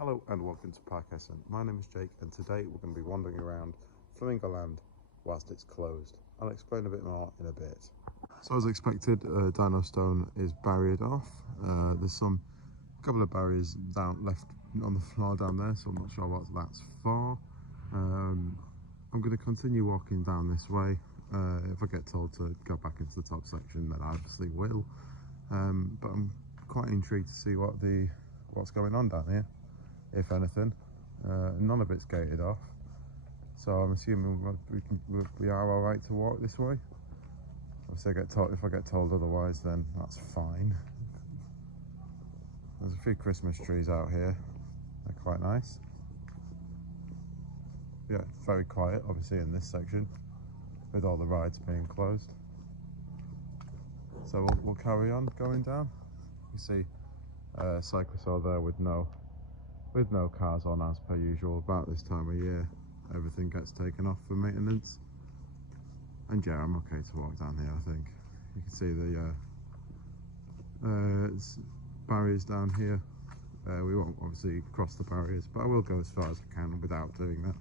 Hello and welcome to Parkessent. My name is Jake and today we're going to be wandering around Flamingo Land whilst it's closed. I'll explain a bit more in a bit. So as expected, Dino Stone is barriered off. There's a couple of barriers left on the floor down there, so I'm not sure what that's for. I'm going to continue walking down this way. If I get told to go back into the top section, then I obviously will. But I'm quite intrigued to see what's going on down here. If anything, none of it's gated off, so I'm assuming we are all right to walk this way. Obviously, if I get told otherwise, then that's fine. There's a few Christmas trees out here; they're quite nice. Yeah, it's very quiet, obviously, in this section, with all the rides being closed. So we'll carry on going down. You see, cyclists are there with no cars on as per usual. About this time of year, everything gets taken off for maintenance. And yeah, I'm okay to walk down here, I think. You can see the barriers down here. We won't obviously cross the barriers, but I will go as far as I can without doing that.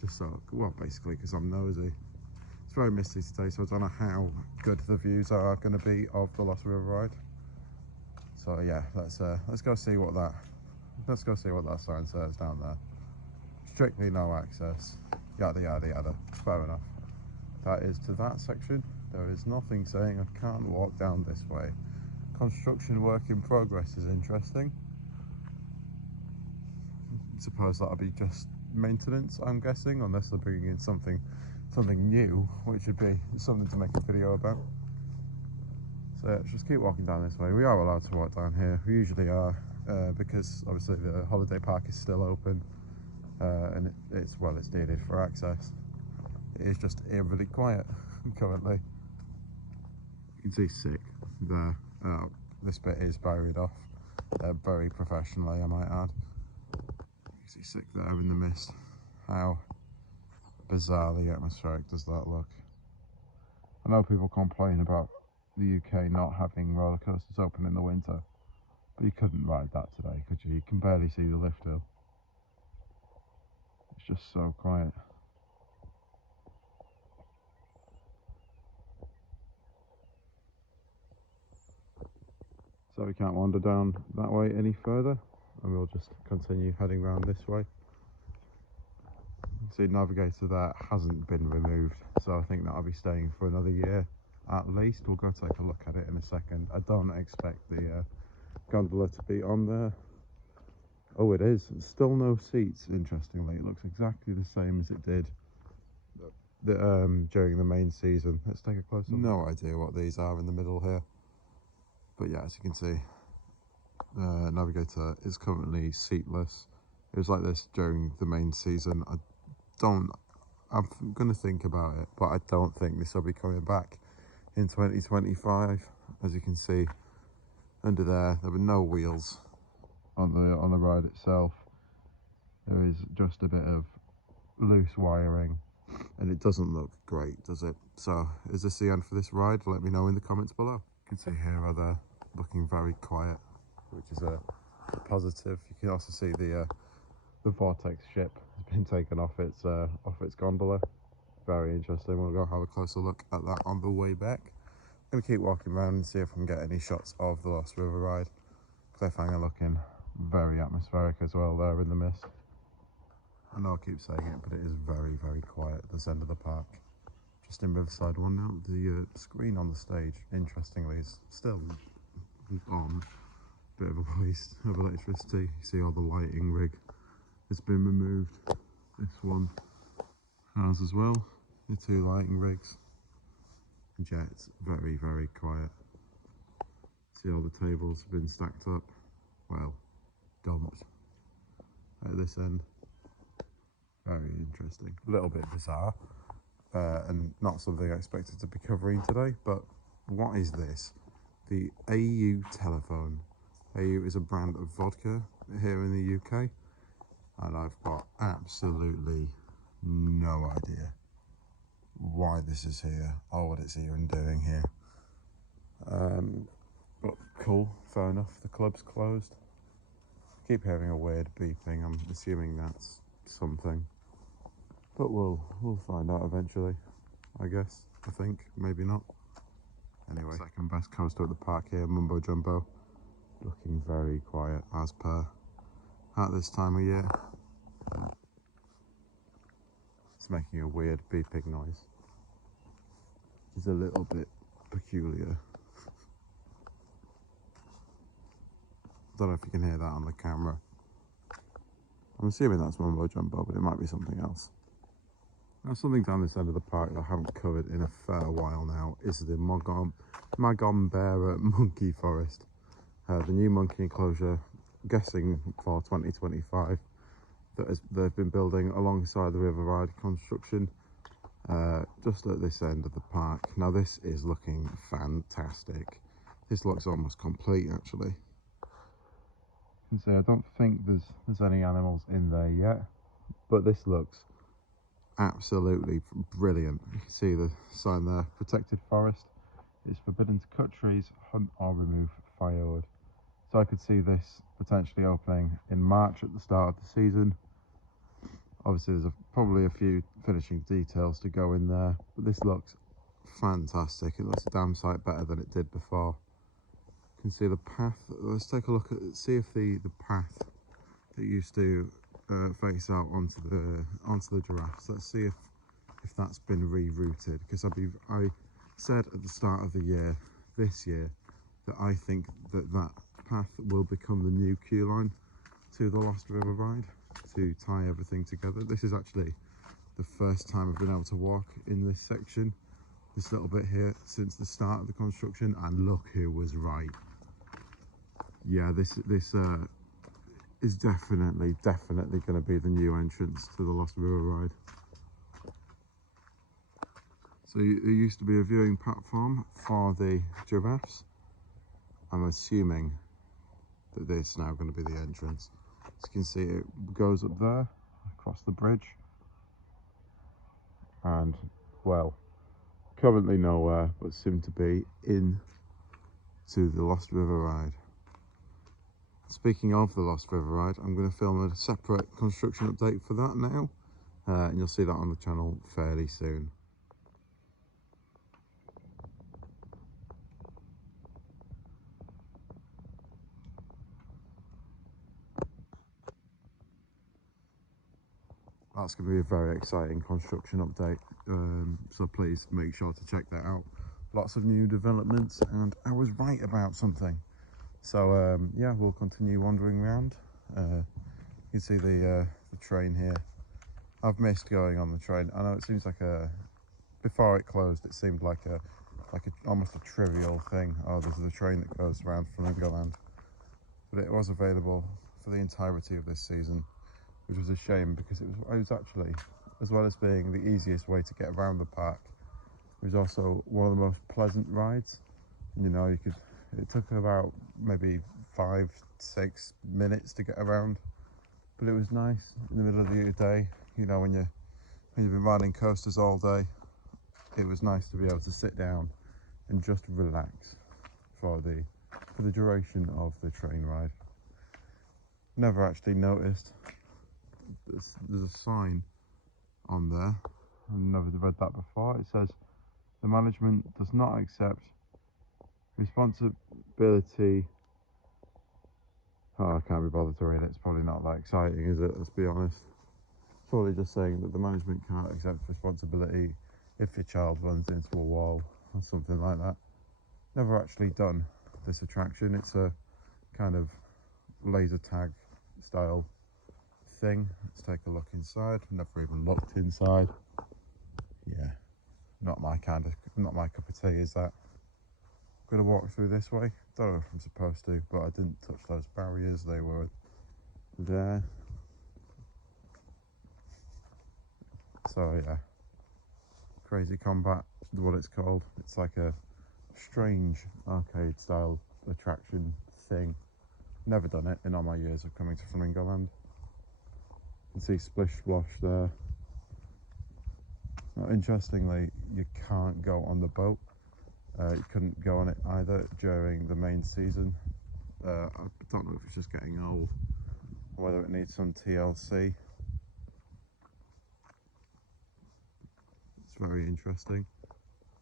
Just so, well, basically because I'm nosy. It's very misty today, so I don't know how good the views are going to be of the Lost River ride. So yeah, let's go see what that sign says down there. Strictly no access, yada yada yada. Fair enough. That is to that section. There is nothing saying I can't walk down this way. Construction work in progress is interesting. I suppose that'll be just maintenance, I'm guessing, unless they're bringing in something new, which would be something to make a video about. So yeah, just keep walking down this way. We are allowed to walk down here. We usually are, because obviously the holiday park is still open, and it's needed for access. It is just eerily quiet currently. You can see sick there. This bit is barriered off, very professionally, I might add. You can see sick there in the mist. How bizarrely atmospheric does that look? I know people complain about the UK not having roller coasters open in the winter, but you couldn't ride that today, could you? You can barely see the lift hill. It's just so quiet. So we can't wander down that way any further, and we'll just continue heading round this way. You see, navigator there hasn't been removed, so I think that'll be staying for another year at least. We'll go take a look at it in a second. I don't expect the gondola to be on there. Oh, it is. Still no seats, interestingly. It looks exactly the same as it did during the main season. Let's take a closer look. No idea what these are in the middle here. But yeah, as you can see, navigator is currently seatless. It was like this during the main season. I'm going to think about it, but I don't think this will be coming back in 2025. As you can see under there were no wheels on the ride itself. There is just a bit of loose wiring, and it doesn't look great, does it? So is this the end for this ride? Let me know in the comments below. You can see here they're looking very quiet, which is a positive. You can also see the vortex ship has been taken off its gondola. Very interesting. We'll go have a closer look at that on the way back. I'm going to keep walking around and see if I can get any shots of the Lost River ride. Cliffhanger looking very atmospheric as well there in the mist. I know I keep saying it, but it is very, very quiet at this end of the park. Just in Riverside 1 now. The screen on the stage, interestingly, is still on. Bit of a waste of electricity. You see all the lighting rig has been removed. This one has as well, the two lighting rigs. And yeah, it's very, very quiet. See, all the tables have been stacked up, well, dumped at this end. Very interesting. A little bit bizarre, and not something I expected to be covering today, but what is this? The AU telephone. AU is a brand of vodka here in the UK, and I've got absolutely no idea why this is here or what it's even doing here. But cool, fair enough. The club's closed. Keep hearing a weird beeping. I'm assuming that's something, but we'll find out eventually, I guess. I think maybe not. Anyway, second best coaster at the park here, Mumbo Jumbo, looking very quiet as per at this time of year. It's making a weird beeping noise. It's a little bit peculiar. Don't know if you can hear that on the camera. I'm assuming that's Mumbo Jumbo, but it might be something else. Now, something down this end of the park that I haven't covered in a fair while now is the Magombera Monkey Forest. The new monkey enclosure, I'm guessing for 2025, that they've been building alongside the River Ride construction, just at this end of the park. Now, this is looking fantastic. This looks almost complete, actually. You can see I don't think there's any animals in there yet, but this looks absolutely brilliant. You can see the sign there, protected forest. It's forbidden to cut trees, hunt or remove firewood. So I could see this potentially opening in March at the start of the season. Obviously there's probably a few finishing details to go in there, but this looks fantastic. It looks a damn sight better than it did before. You can see the path. Let's take a look at see if the path that used to face out onto the giraffes. Let's see if that's been rerouted, because I said at the start of the year, this year, that I think that path will become the new queue line to the Lost River Ride to tie everything together. This is actually the first time I've been able to walk in this section, this little bit here, since the start of the construction, and look who was right. Yeah, this is definitely going to be the new entrance to the Lost River Ride. So there used to be a viewing platform for the giraffes. I'm assuming that this is now going to be the entrance. As you can see, it goes up there, across the bridge, and, well, currently nowhere, but soon to be in to the Lost River Ride. Speaking of the Lost River Ride, I'm going to film a separate construction update for that now, and you'll see that on the channel fairly soon. That's going to be a very exciting construction update, so please make sure to check that out. Lots of new developments, and I was right about something. So yeah, we'll continue wandering around. You can see the train here. I've missed going on the train. I know it seems like before it closed, it seemed like almost a trivial thing. Oh, this is a train that goes around Flamingo Land, but it was available for the entirety of this season, which was a shame, because it was actually, as well as being the easiest way to get around the park, it was also one of the most pleasant rides. You know, it took about maybe 5-6 minutes to get around, but it was nice in the middle of the day. You know, when you've been riding coasters all day, it was nice to be able to sit down and just relax for the duration of the train ride. Never actually noticed there's a sign on there. I've never read that before. It says the management does not accept responsibility. Oh, I can't be bothered to read it. It's probably not that exciting, is it? Let's be honest. It's probably just saying that the management can't accept responsibility if your child runs into a wall or something like that. Never actually done this attraction. It's a kind of laser tag style thing. Let's take a look inside. Never even looked inside. Yeah, not my cup of tea, is that? I'm gonna walk through this way. Don't know if I'm supposed to, but I didn't touch those barriers. They were there. So yeah, Crazy Combat is what it's called. It's like a strange arcade style attraction thing. Never done it in all my years of coming to Flamingo Land. You can see Splish Splosh there. Now, interestingly, you can't go on the boat. You couldn't go on it either during the main season. I don't know if it's just getting old, whether it needs some TLC. It's very interesting.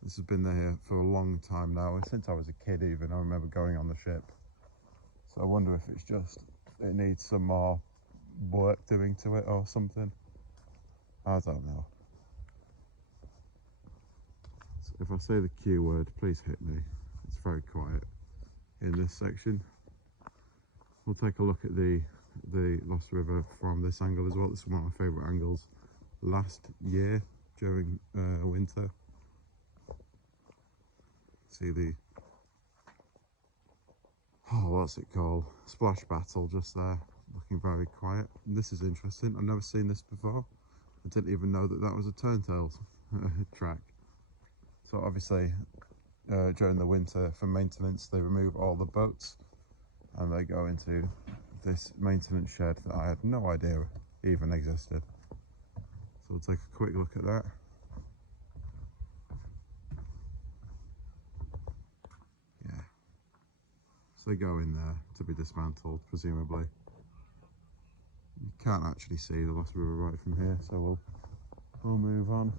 This has been there for a long time now, since I was a kid even. I remember going on the ship. So I wonder if it's just, it needs some more work doing to it or something. I don't know. So if I say the Q word, please hit me. It's very quiet in this section. We'll take a look at the Lost River from this angle as well. This is one of my favourite angles last year during winter. See the, oh, what's it called? Splash Battle just there, looking very quiet. And this is interesting. I've never seen this before. I didn't even know that that was a Turntails track. So obviously during the winter for maintenance they remove all the boats and they go into this maintenance shed that I had no idea even existed. So we'll take a quick look at that. Yeah. So they go in there to be dismantled, presumably. You can't actually see the Lost River right from here, so we'll move on.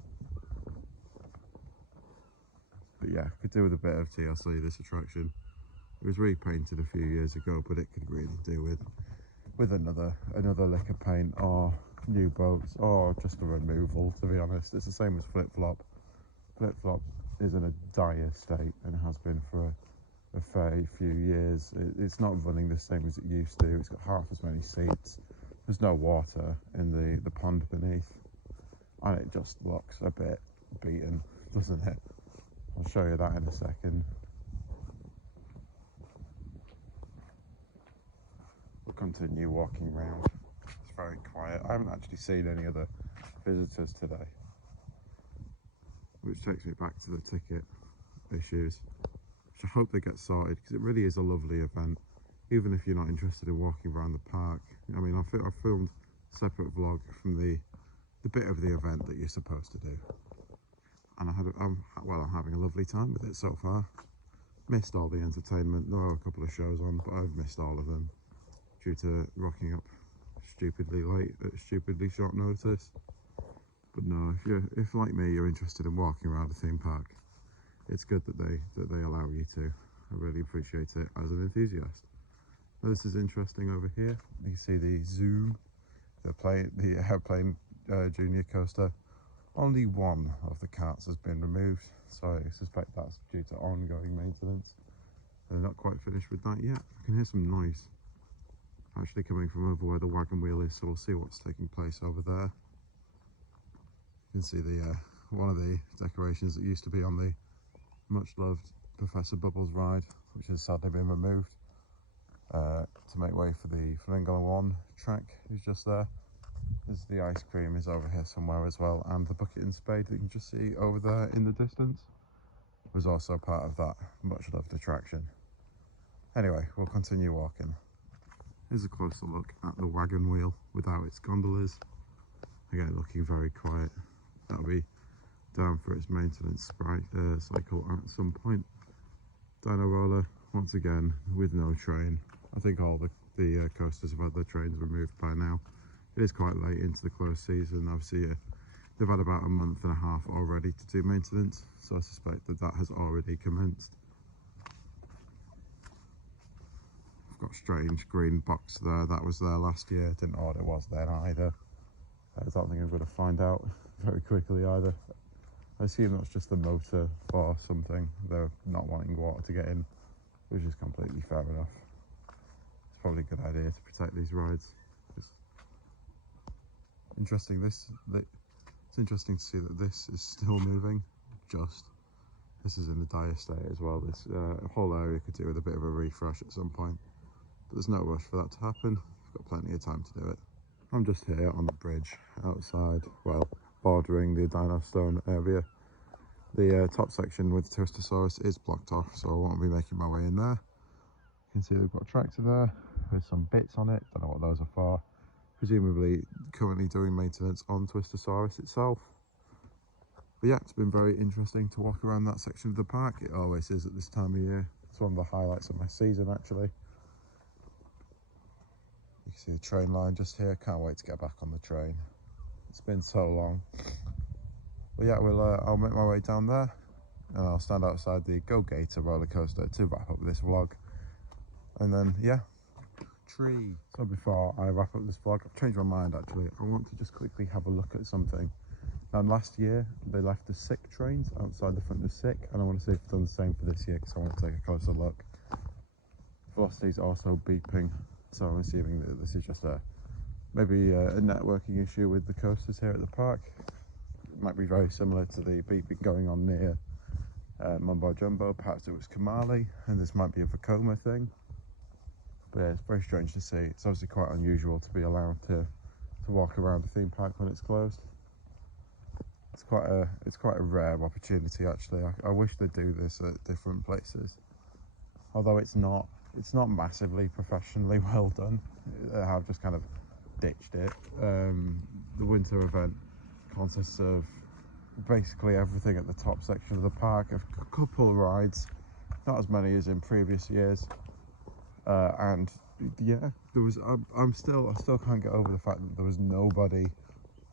But yeah, could do with a bit of TLC, this attraction. It was repainted a few years ago, but it could really do with another lick of paint or new boats or just a removal, to be honest. It's the same as Flip Flop. Flip Flop is in a dire state and has been for a fair few years. It's not running the same as it used to. It's got half as many seats. There's no water in the pond beneath, and it just looks a bit beaten, doesn't it? I'll show you that in a second. We'll continue walking around. It's very quiet. I haven't actually seen any other visitors today, which takes me back to the ticket issues, which I hope they get sorted, because it really is a lovely event, even if you're not interested in walking around the park. I mean, I filmed a separate vlog from the bit of the event that you're supposed to do, and I'm having a lovely time with it so far. Missed all the entertainment. There are a couple of shows on, but I've missed all of them due to rocking up stupidly late at stupidly short notice. But no, if like me you're interested in walking around a theme park, it's good that they allow you to. I really appreciate it as an enthusiast. Now, this is interesting over here. You can see the Zoom, the airplane junior coaster. Only one of the carts has been removed, so I suspect that's due to ongoing maintenance. They're not quite finished with that yet. I can hear some noise actually coming from over where the wagon wheel is, so we'll see what's taking place over there. You can see the one of the decorations that used to be on the much loved Professor Bubbles ride, which has sadly been removed to make way for the Flamingo Land track, is just there. There's the ice cream is over here somewhere as well, and the bucket and spade that you can just see over there in the distance was also part of that much loved attraction. Anyway, we'll continue walking. Here's a closer look at the wagon wheel without its gondolas. Again, looking very quiet. That'll be down for its maintenance cycle at some point. Dino roller, once again, with no train. I think all the coasters have had their trains removed by now. It is quite late into the closed season. Obviously, they've had about a month and a half already to do maintenance, so I suspect that has already commenced. I've got a strange green box there. That was there last year. Didn't know what it was then either. I don't think I'm going to find out very quickly either. I assume that's just the motor for something. They're not wanting water to get in, which is completely fair enough. It's probably a good idea to protect these rides. It's interesting to see that this is still moving. This is in a dire state as well. This whole area could do with a bit of a refresh at some point, but there's no rush for that to happen. We've got plenty of time to do it. I'm just here on the bridge outside, well, bordering the Dino Stone area. The top section with Twistosaurus is blocked off, so I won't be making my way in there. You can see we've got a tractor there with some bits on it. Don't know what those are for. Presumably currently doing maintenance on Twistosaurus itself. But yeah, it's been very interesting to walk around that section of the park. It always is at this time of year. It's one of the highlights of my season, actually. You can see the train line just here. Can't wait to get back on the train. It's been so long. But yeah, I'll make my way down there and I'll stand outside the Go Gator roller coaster to wrap up this vlog. And then, yeah, tree. So before I wrap up this vlog, I've changed my mind actually. I want to just quickly have a look at something. Now last year, they left the sick trains outside the front of sick, and I want to see if they've done the same for this year because I want to take a closer look. Velocity is also beeping, so I'm assuming that this is just maybe a networking issue with the coasters here at the park. It might be very similar to the beeping going on near Mumbo Jumbo. Perhaps it was Kamali, and this might be a Vekoma thing. But yeah, it's very strange to see. It's obviously quite unusual to be allowed to walk around a theme park when it's closed. It's quite a rare opportunity actually. I wish they'd do this at different places. Although it's not massively professionally well done. I've just kind of ditched it. The winter event consists of basically everything at the top section of the park. A couple of rides, not as many as in previous years. And yeah, I still can't get over the fact that there was nobody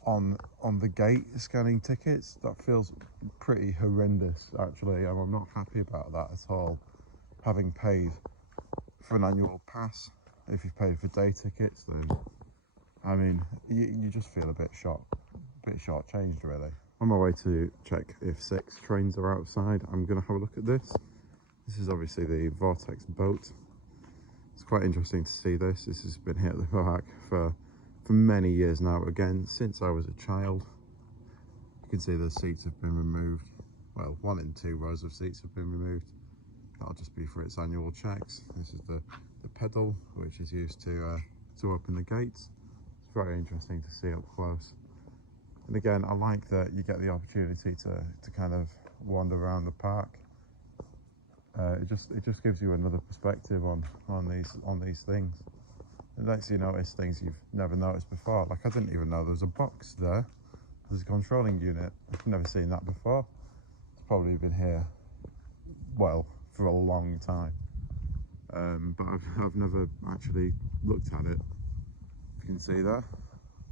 on the gate scanning tickets. That feels pretty horrendous actually, and I'm not happy about that at all. Having paid for an annual pass, if you've paid for day tickets, then I mean you just feel a bit short-changed really. On my way to check if 6 trains are outside, I'm gonna have a look at this. This is obviously the Vortex boat. It's quite interesting to see this. This has been here at the park for many years now, again since I was a child. You can see the seats have been removed. Well, 1 and 2 rows of seats have been removed. That'll just be for its annual checks. This is the pedal, which is used to open the gates. It's very interesting to see up close. And again, I like that you get the opportunity to kind of wander around the park. It just gives you another perspective on these things. It lets you notice things you've never noticed before. Like, I didn't even know there was a box there. There's a controlling unit. I've never seen that before. It's probably been here, well, for a long time. But I've never actually looked at it. You can see there.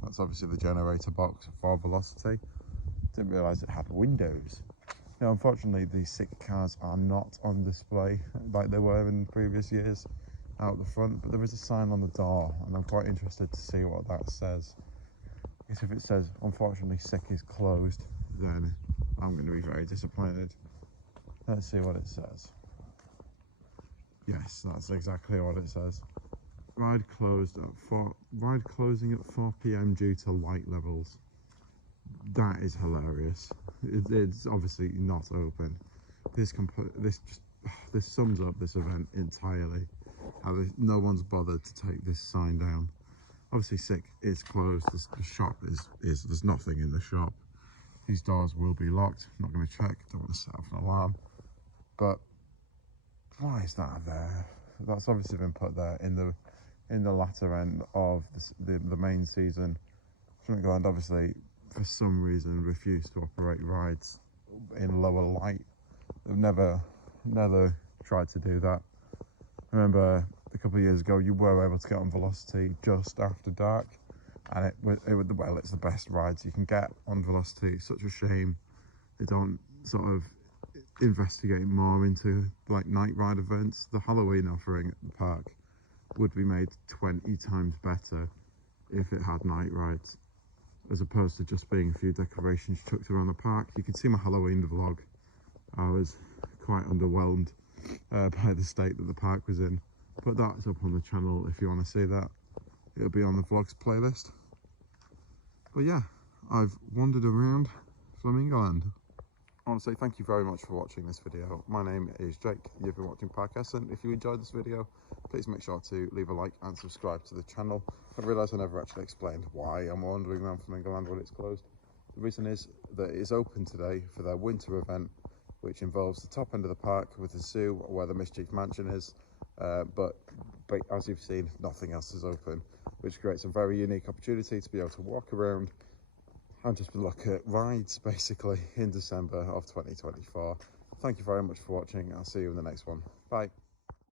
That's obviously the generator box for Velocity. Didn't realise it had windows. Now, unfortunately, these sick cars are not on display like they were in previous years out the front, but there is a sign on the door, and I'm quite interested to see what that says. Because if it says, unfortunately, sick is closed, then I'm going to be very disappointed. Let's see what it says. Yes, that's exactly what it says. Ride closing at 4 PM due to light levels. That is hilarious. It's obviously not open. This sums up this event entirely. How no one's bothered to take this sign down. Obviously, sick is closed. The shop is there's nothing in the shop. These doors will be locked. I'm not going to check. Don't want to set off an alarm. But why is that there? That's obviously been put there in the latter end of the main season. Flamingo Land obviously, for some reason, refused to operate rides in lower light. They've never tried to do that. I remember a couple of years ago, you were able to get on Velocity just after dark, and well, it's the best rides you can get on Velocity. It's such a shame they don't sort of investigate more into like night ride events. The Halloween offering at the park would be made 20 times better if it had night rides, as opposed to just being a few decorations chucked around the park. You can see my Halloween vlog. I was quite underwhelmed by the state that the park was in, but that's up on the channel if you want to see that. It'll be on the vlogs playlist. But yeah, I've wandered around Flamingo Land. I want to say thank you very much for watching this video. My name is Jake. You've been watching Parkessent. If you enjoyed this video, please make sure to leave a like and subscribe to the channel. I realised I never actually explained why I'm wandering around Flamingo Land when it's closed. The reason is that it is open today for their winter event, which involves the top end of the park with the zoo where the Mischief Mansion is, but as you've seen, nothing else is open, which creates a very unique opportunity to be able to walk around and just look at rides basically in December of 2024. Thank you very much for watching. I'll see you in the next one. Bye.